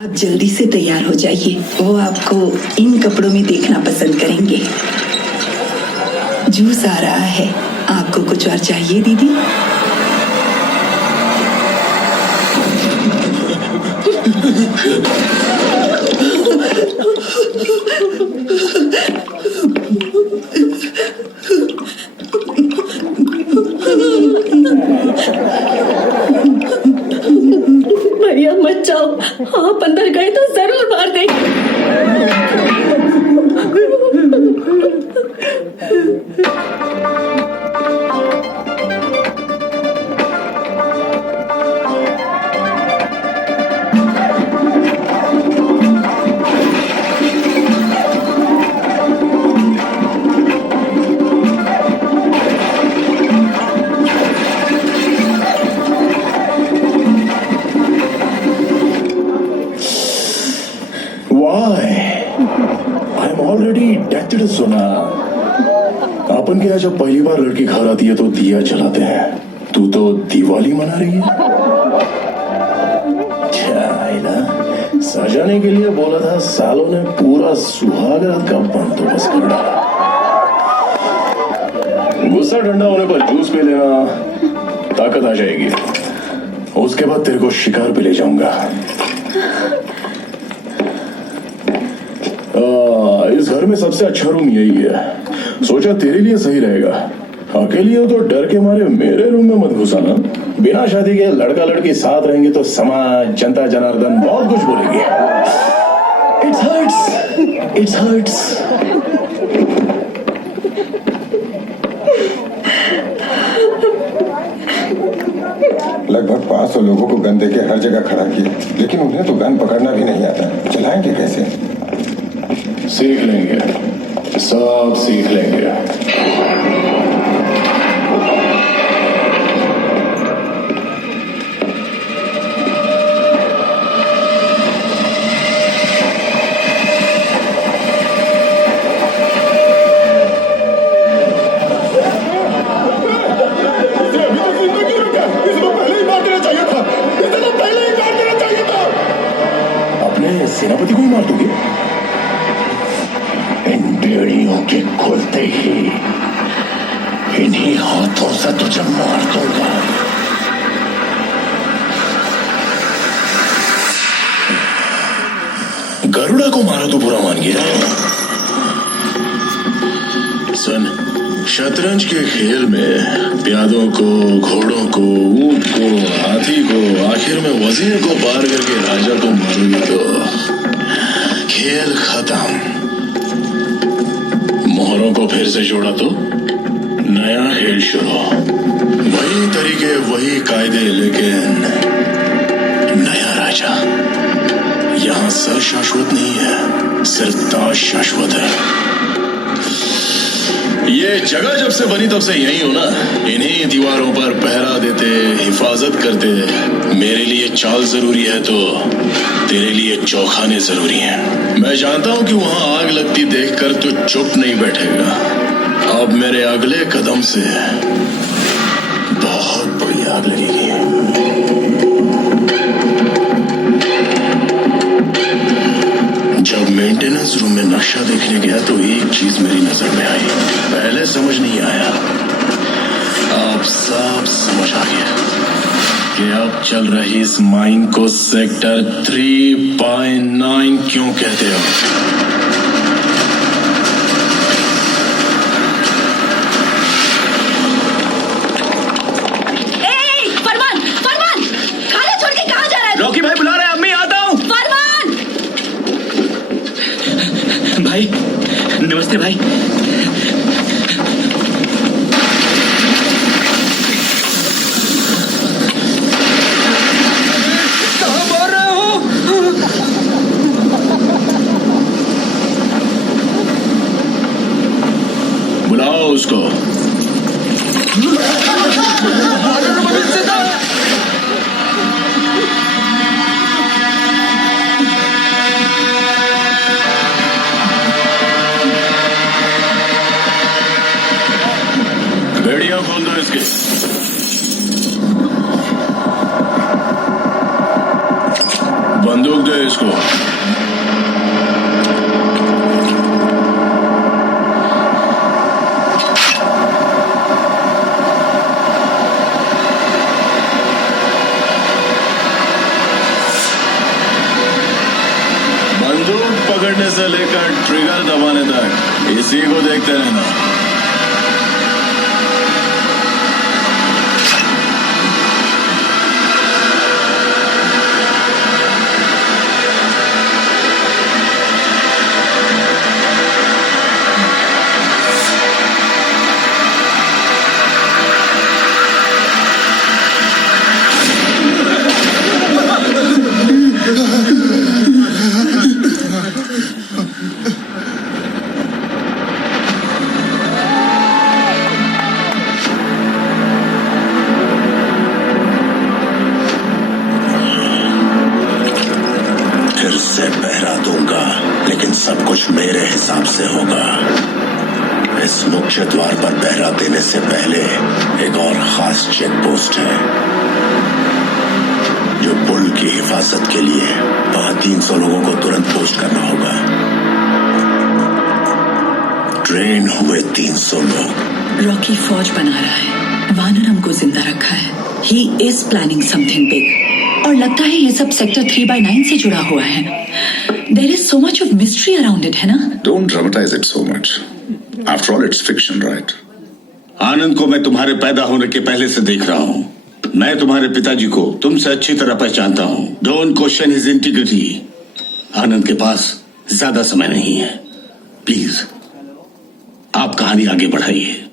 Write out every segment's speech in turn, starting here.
आप जल्दी से तैयार हो जाइए, वो आपको इन कपड़ों में देखना पसंद करेंगे। जूस आ रहा है, आपको कुछ और चाहिए दीदी? भैया मत जाओ, आप अंदर गए तो जरूर मार देंगे। ऑलरेडी डेटेड सोना। अपन के यहाँ जब पहली बार लड़की घर आती है तो दिया जलाते हैं, तू तो दिवाली मना रही है। ना सजाने के लिए बोला था, सालों ने पूरा सुहाग रात का बंदोबस्त कर डाला। गुस्सा ठंडा होने पर जूस पी लेना, ताकत आ जाएगी। उसके बाद तेरे को शिकार पे ले जाऊंगा। इस घर में सबसे अच्छा रूम यही है, सोचा तेरे लिए सही रहेगा। अकेली हो तो डर के मारे मेरे रूम में मत घुसाना। बिना शादी के लड़का लड़की साथ रहेंगे तो समाज, जनता जनार्दन बहुत कुछ बोलेगी। It's hurts, it's hurts. लगभग 500 लोगों को गन देके हर जगह खड़ा किया, लेकिन उन्हें तो गन पकड़ना भी नहीं आता। चलाएंगे कैसे? सीख लेंगे, सब सीख लेंगे। अपने सेनापति को ही मार दोगे? बेड़ियों के खुलते ही इन्हीं हाथों से तुझे मार दूंगा। गरुड़ा को मारा तो बुरा मान गया। सुन, शतरंज के खेल में प्यादों को, घोड़ों को, ऊंट को, हाथी को, आखिर में वजीर को पार करके राजा को मारोगे तो खेल खत्म। मोहरों को फिर से जोड़ा तो नया खेल शुरू। वही तरीके, वही कायदे, लेकिन नया राजा। यहाँ सर शाश्वत नहीं है, सिर्फ ताज शाश्वत है। ये जगह जब से बनी तब से यही हो ना। इन्हीं दीवारों पर पहरा देते, हिफाजत करते। मेरे लिए चाल जरूरी है तो तेरे लिए चौखाने जरूरी हैं। मैं जानता हूं कि वहां आग लगती देखकर तो चुप नहीं बैठेगा। अब मेरे अगले कदम से बहुत बड़ी आग लगेगी। जब मेंटेनेंस रूम में नक्शा देखने गया तो एक चीज मेरी नजर में आई। पहले समझ नहीं आया, अब सब समझ आ गया कि अब चल रही इस माइन को सेक्टर 3/9 क्यों कहते हो। फरमान, फरमान, खाना छोड़ के कहाँ जा रहा है? रॉकी भाई बुला रहे हैं, अम्मी आता हूँ। फरमान! भाई नमस्ते भाई। कहाँ मार रहे हो? बुलाओ उसको। बेड़ियां खोल दो इसके। बंदूक दे इसको। पकड़ने से लेकर ट्रिगर दबाने तक इसी को देखते रहना। से पहरा दूंगा, लेकिन सब कुछ मेरे हिसाब से होगा। इस मुख्य द्वार पर पहरा देने से पहले एक और खास चेक पोस्ट है, जो पुल की हिफाजत के लिए वहां 300 लोगों को तुरंत पोस्ट करना होगा। ट्रेन हुए 300 लोग। रॉकी फौज बना रहा है, वानरम को जिंदा रखा है। He is planning something big, और लगता है ये सब सेक्टर 3/9 से जुड़ा हुआ है। There is so much of mystery around it, है ना? Don't dramatize it so much. After all, it's fiction, right? आनंद को मैं तुम्हारे पैदा होने के पहले से देख रहा हूँ। मैं तुम्हारे पिताजी को तुमसे अच्छी तरह पहचानता हूँ। Don't question his integrity. Anand के पास ज्यादा समय नहीं है। प्लीज आप कहानी आगे बढ़ाइए।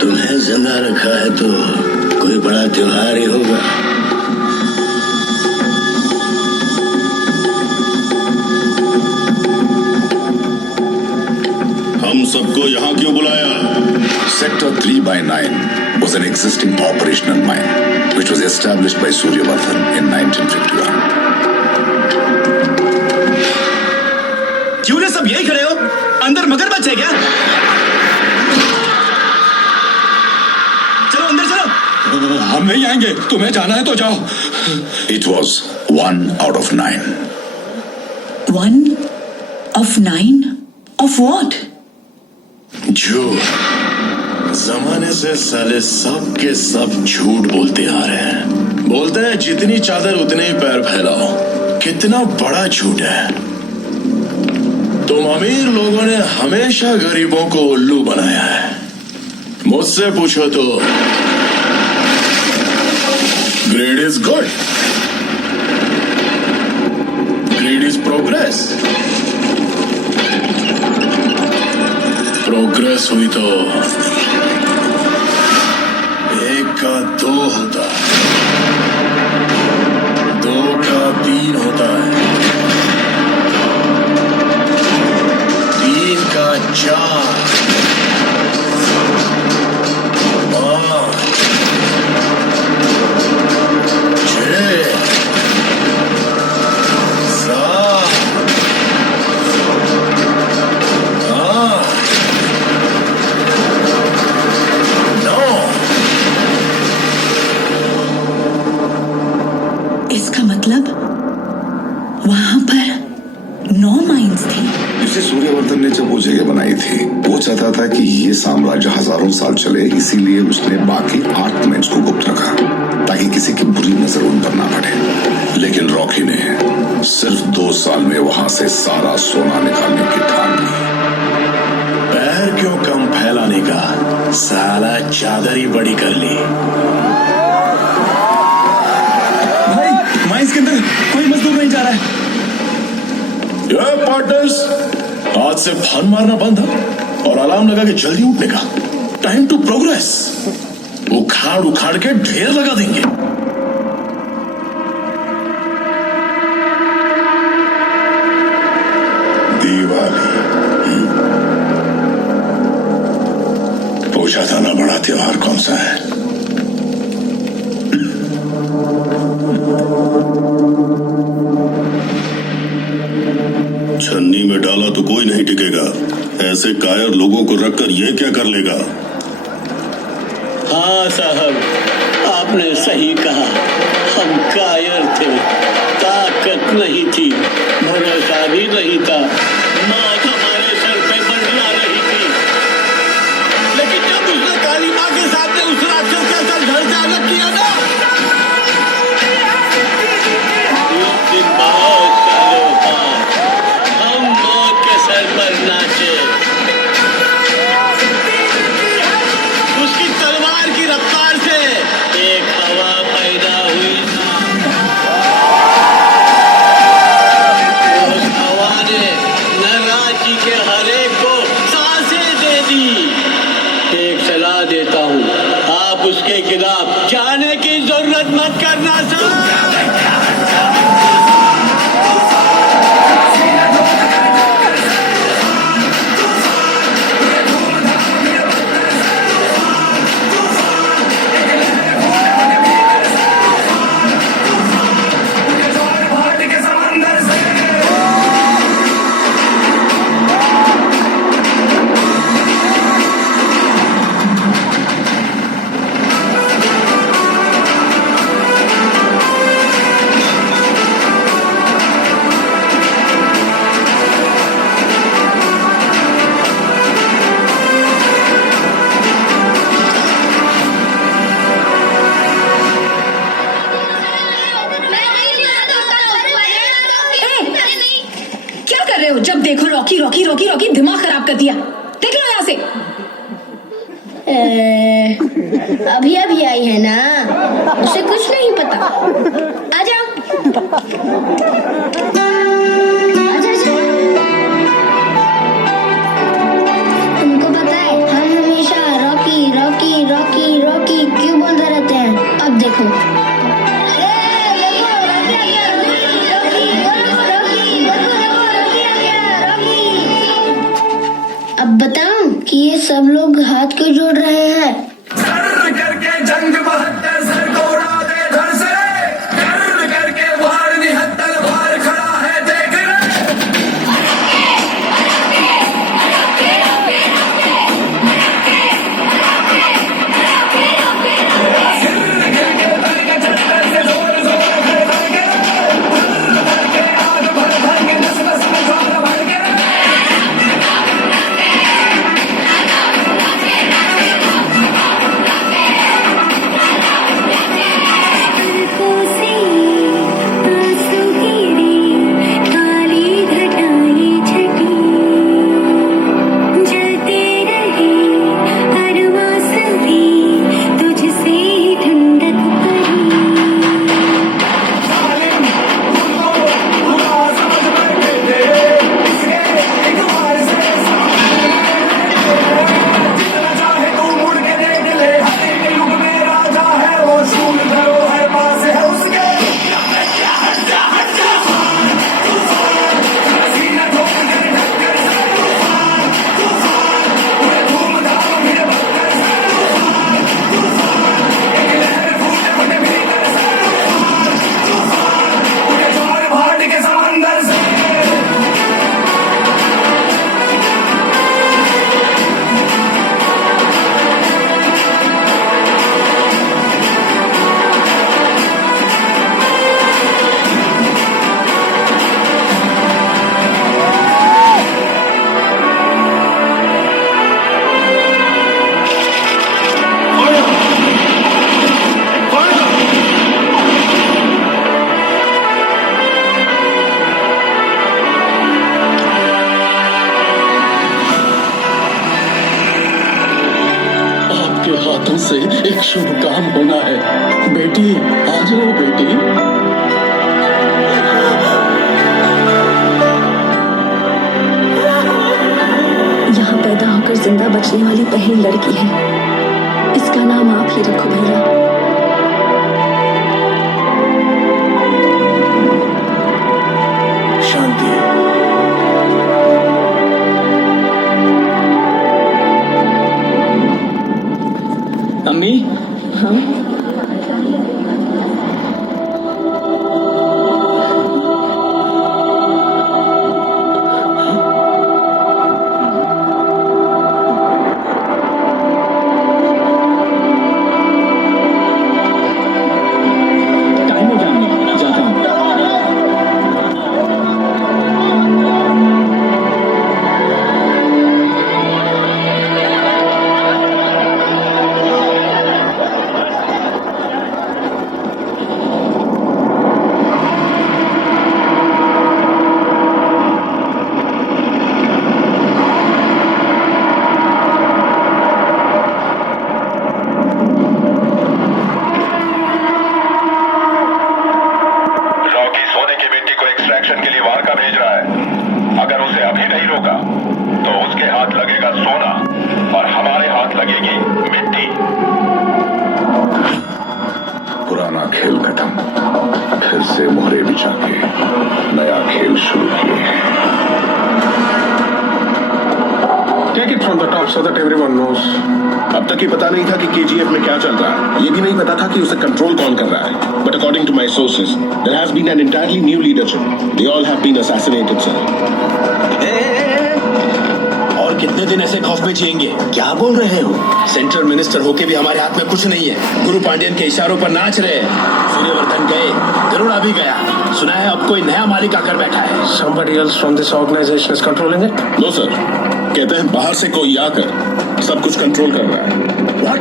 तुम्हें जिंदा रखा है तो कोई बड़ा त्योहार ही होगा। हम सबको यहाँ क्यों बुलाया? Sector 3/9 was an existing operational mine which was established by Suryavardhan in 1951. क्यों रे सब यही खड़े हो? अंदर मगरमच्छ है क्या? चलो अंदर चलो। हम नहीं आएंगे, तुम्हें जाना है तो जाओ। It was 1 out of 9. 1 of 9 of what? झूठ। जमाने से साले सब के सब झूठ बोलते आ रहे हैं। बोलते हैं जितनी चादर उतने ही पैर फैलाओ। कितना बड़ा झूठ है। तुम अमीर लोगों ने हमेशा गरीबों को उल्लू बनाया है। मुझसे पूछो तो grade is good, grade is progress. Progress हुई तो 1 का 2 होता है, 2 का 3 होता है, 3 का 4, 5, 6, 7, 8, 9। इसका मतलब वहां पर 9 माइंस थी। इसे सूर्यवर्धन ने जब वो जगह बनाई थी, वो चाहता था कि ये साम्राज्य हजारों साल चले, इसीलिए उसने बाकी 8 माइंस को गुप्त रखा ताकि किसी की बुरी नजर उन पर ना पड़े। लेकिन रॉकी ने सिर्फ 2 साल में वहां से सारा सोना निकालने की ठान ली। पैर क्यों कम फैलाने का, साला चादर ही बड़ी कर ली। भाई माइंस के अंदर कोई मजदूर नहीं जा रहा है। ये पार्टनर्स, आज से फन मारना बंद है और अलार्म लगा के जल्दी उठने का। Time to progress. उखाड़ उखाड़ के ढेर लगा देंगे। दिवाली पूछा था ना, बड़ा त्योहार कौन सा है? छन्नी में डाला तो कोई नहीं टिकेगा। ऐसे कायर लोगों को रखकर ये क्या कर लेगा? हाँ साहब, आपने सही कहा। हम कायर थे, ताकत नहीं थी, भरोसा भी नहीं था, मौत हमारे सर पे मंडरा रही थी। लेकिन जब उसने काली माँ के सामने उस राक्षस का सर धड़ डाला उसके खिलाफ जाने की जरूरत मत करना सर। क्या कर रहे हो? जब देखो रॉकी रॉकी रॉकी रॉकी, दिमाग खराब कर दिया। देख लो यहाँ से। अभी अभी आई है ना, उसे कुछ नहीं पता। आ जाओ, तुमको पता है हम हमेशा रॉकी रॉकी रॉकी रॉकी क्यों बोलते रहते हैं? अब देखो, अब बताऊं कि ये सब लोग हाथ क्यों जोड़ रहे हैं? करके जंग बहत्तर सर को उड़ा दे घर से, करके वार निहत्तर वार खड़ा है देख रहे। हाथों से एक शुभ काम होना है। बेटी आ जाओ बेटी। यहाँ पैदा होकर जिंदा बचने वाली पहली लड़की है। इसका नाम आप ही रखो भैया। शांति। अम्मी। हाँ बचा के नया खेल शुरू किए। Take it from the top so that everyone knows. अब तक ये पता नहीं था कि केजीएफ में क्या चल रहा है। ये भी नहीं पता था कि उसे कंट्रोल कौन कर रहा है। But according to my sources there has been an entirely new leadership. They all have been assassinated sir. और कितने दिन ऐसे खौफ में जिएंगे? क्या बोल रहे हो? सेंट्रल मिनिस्टर होके भी हमारे हाथ में कुछ नहीं है। गुरु पांड्यन के इशारों पर नाच रहे हैं। सूर्यवर्धन गए, गरुड़ा भी गया। सुना है अब कोई नया मालिक आकर बैठा है। Somebody else from this organization is controlling it? No sir, कहते हैं बाहर से कोई आकर सब कुछ कंट्रोल कर रहा है। What?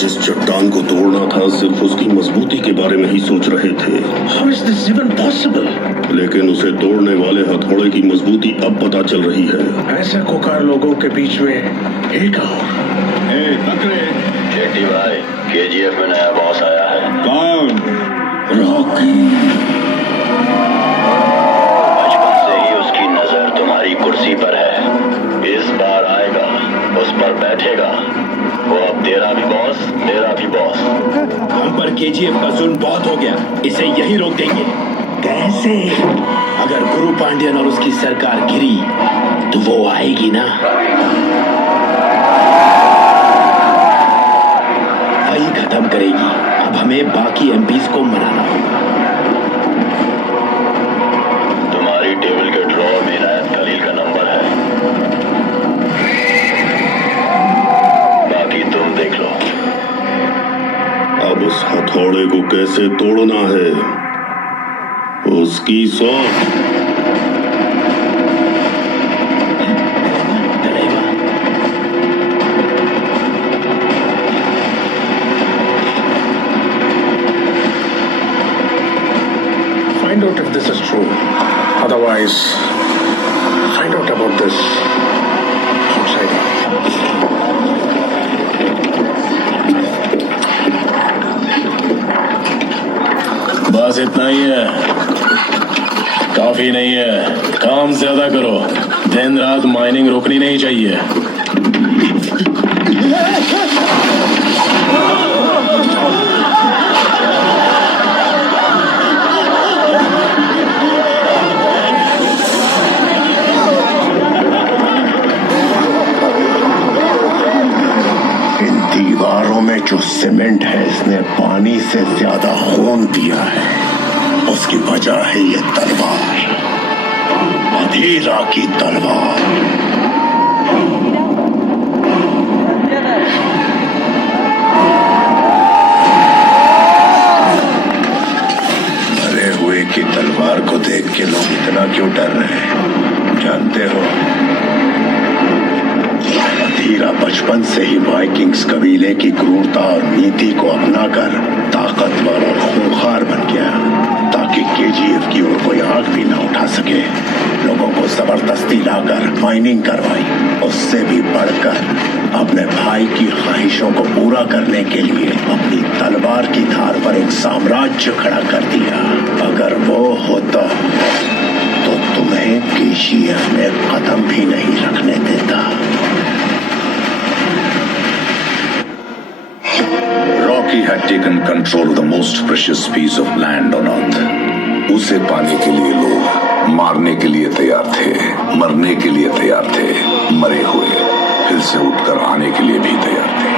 जिस चट्टान को तोड़ना था सिर्फ उसकी मजबूती के बारे में ही सोच रहे थे। How is this even possible? लेकिन उसे तोड़ने वाले हथौड़े की मजबूती अब पता चल रही है। ऐसे कुकार लोगों के बीच में एक शेट्टी भाई, केजीएफ में नया बॉस आया है। कौन? रॉकी। बचपन से ही उसकी नजर तुम्हारी कुर्सी पर है। इस बार आएगा, उस पर बैठेगा। वो अब तेरा भी बॉस, मेरा भी बॉस। हम पर केजीएफ का जुल्म बहुत हो गया। इसे यही रोक देंगे। कैसे? अगर गुरु पांड्यन और उसकी सरकार गिरी तो वो आएगी ना। वही खत्म करेगी। अब हमें बाकी एमपीज को मनाना होगा। तुम्हारी टेबल के ड्रॉर में इनायत खलील का नंबर है। बाकी तुम देख लो। अब उस हथौड़े को कैसे तोड़ना है उसकी सोच। Find out if this is true. Otherwise, find out about this outside. बस इतना ही है, काफी नहीं है। काम ज्यादा करो। दिन रात माइनिंग रोकनी नहीं चाहिए। इन दीवारों में जो सीमेंट है इसने पानी से ज्यादा खून दिया है। उसकी वजह है ये तलवार, अधीरा की तलवार। मरे हुए की तलवार को देख के लोग इतना क्यों डर रहे हैं जानते हो? अधीरा बचपन से ही वाइकिंग्स कबीले की क्रूरता और नीति को अपनाकर ताकतवर और खूंखार बन गया, ताकि केजीएफ की ओर कोई आग भी न उठा सके। लोगों को जबरदस्ती लाकर माइनिंग करवाई। उससे भी बढ़कर अपने भाई की ख्वाहिशों को पूरा करने के लिए अपनी तलवार की धार पर एक साम्राज्य खड़ा कर दिया। अगर वो होता तो तुम्हें केजीएफ में कदम भी नहीं रखने देता। Rocky had taken control of the most precious piece of land on earth. उसे पाने के लिए लोग मारने के लिए तैयार थे, मरने के लिए तैयार थे, मरे हुए फिर से उठकर आने के लिए भी तैयार थे।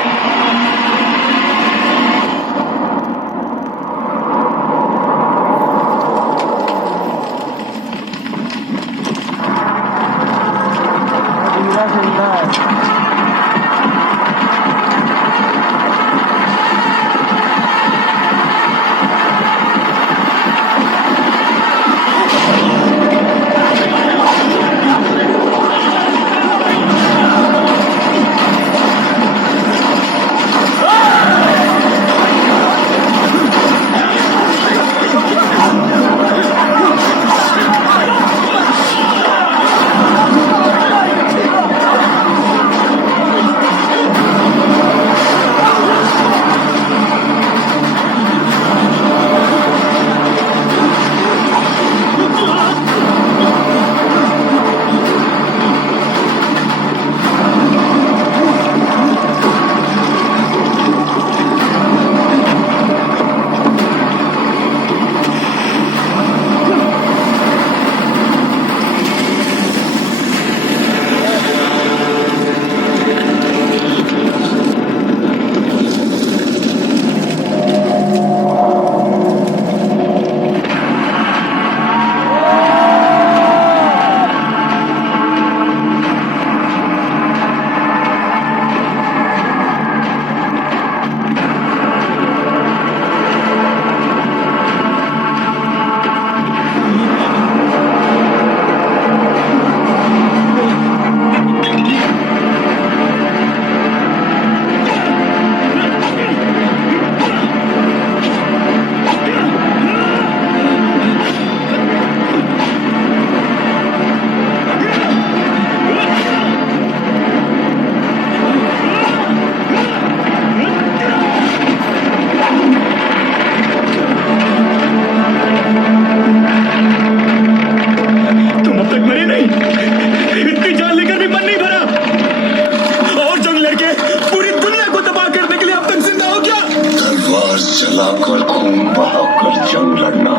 चिल्लाकर खून बहाकर जंग लड़ना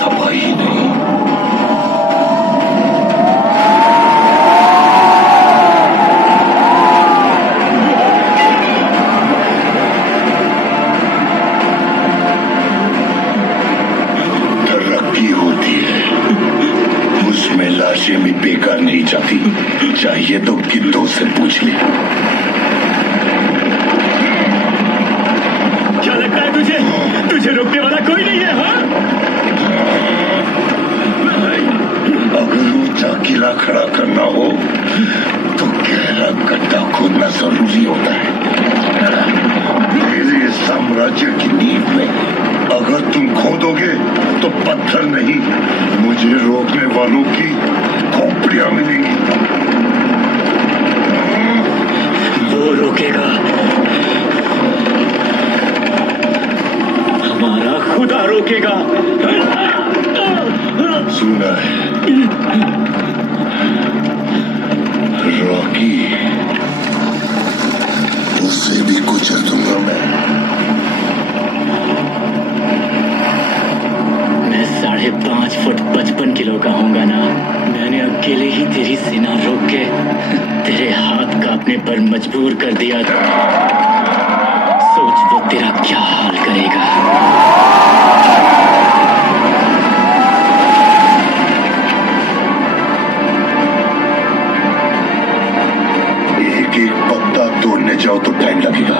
तबाही नहीं, तरक्की होती है, उसमें लाशें भी बेकार नहीं जाती। चाहिए तो गिद्धों से पूछ ले। क्या लगता है तुझे? तुझे रोकने वाला कोई नहीं है, हाँ? अगर ऊंचा किला खड़ा करना हो तो गहरा गड्ढा खोदना जरूरी होता है। मेरे साम्राज्य की नींव में अगर तुम खोदोगे तो पत्थर नहीं, मुझे रोकने वालों की खोपड़ियां मिलेंगी। वो रोकेगा, हमारा खुदा रोकेगा। सुना है रॉकी, उसे भी कुचल दूंगा मैं। 5.5 फुट 55 किलो का होऊंगा ना। मैंने अकेले ही तेरी सेना रोक के तेरे हाथ कांपने पर मजबूर कर दिया था। सोच वो तेरा क्या हाल करेगा। एक एक पत्ता तोड़ने जाओ तो टाइम लगेगा।